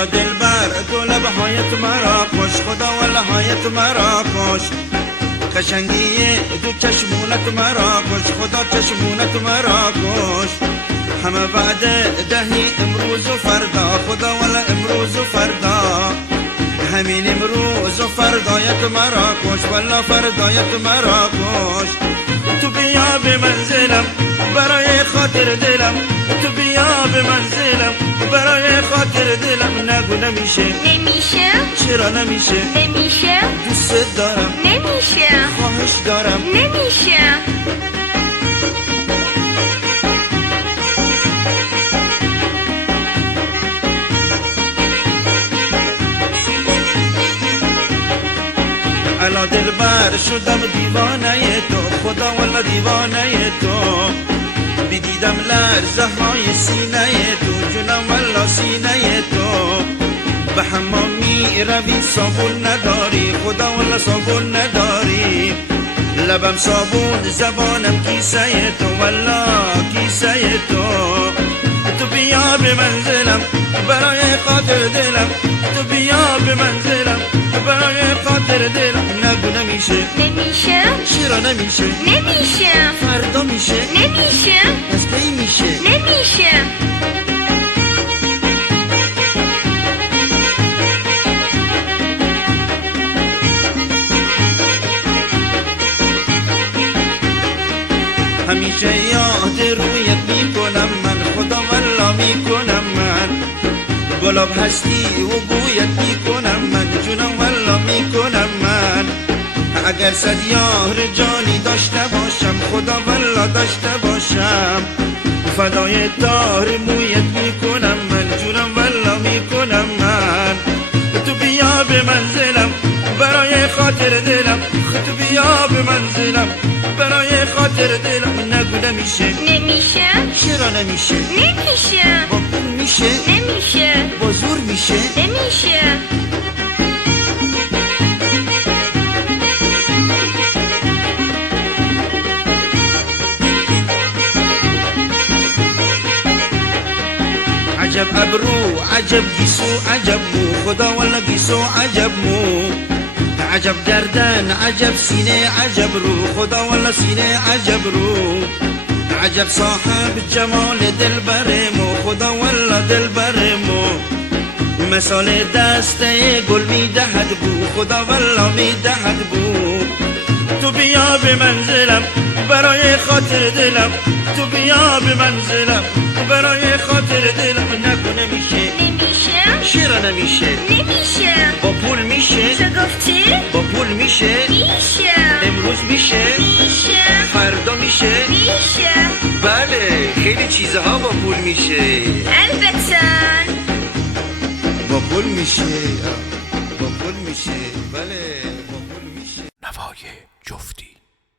بیا دلبر تو لبهایت مرا کش، خدا والهایت مرا کش، قشنگی دو چشمونت مرا کش، خدا چشمونت مرا کش، همه وعده دهی امروز و فردا، خدا والا امروز و فردا، همین امروز و فردایت مرا کش، والا فردایت مرا کش، تو بیا به منزلم برای خاطر دلم، تو بیا به منزلم برای خاطر دلم، نگو نمیشه نمیشه چرا نمیشه نمیشه دوست دارم نمیشه خواهش دارم نمیشه الا دلبر شدم دیوانه تو، خدا والا دیوانه تو، بدیدم لرزه های سینه تو، جونم والا سینه تو، به حمام می روی صابون نداری، خدا والا صابون نداری، لبم صابون زبانم کیسه تو، والا کیسه تو، تو بیا به منزلم برای خاطر دلم، تو بیا به منزلم برای خاطر دلم، نگو نمیشه نمیشه چرا نمیشه نمیشه فردا میشه نمیشه از کی میشه نمیشه همیشه یاد رویت میکنم من، خدا والا میکنم من، گلاب هستی و بویت میکنم من، جونم والا میکنم من، اگر صد یار جانی داشته باشم، خدا والا داشته باشم، فدای تار مویت میکنم من، جونم والا میکنم من، تو بیا به منزلم برای خاطر دلم، تو بیا به منزلم برای خاطر دلم، نگو نمیشه نمیشه چرا نمیشه نمیشه با پول میشه نمیشه با زور میشه نمیشه عجب ابرو عجب گیسو عجب مو، خدا والا گیسو عجب مو، عجب گردن عجب سینه عجب رو، خدا والا سینه عجب رو، عجب صاحب جمال دلبر مو، خدا والا دلبر مو، مثال دسته گل میدهد بو، خدا والا میدهد بو، تو بیا به منزلم برای خاطر دلم، تو بیا به منزلم برای خاطر دلم، نگو نمیشه نمیشه چرا نمیشه نمیشه با پول میشه چه گفتی با پول میشه میشه امروز میشه میشه فردا میشه میشه بله خیلی چیزها با پول میشه البته با پول میشه با پول میشه بله با پول میشه نوای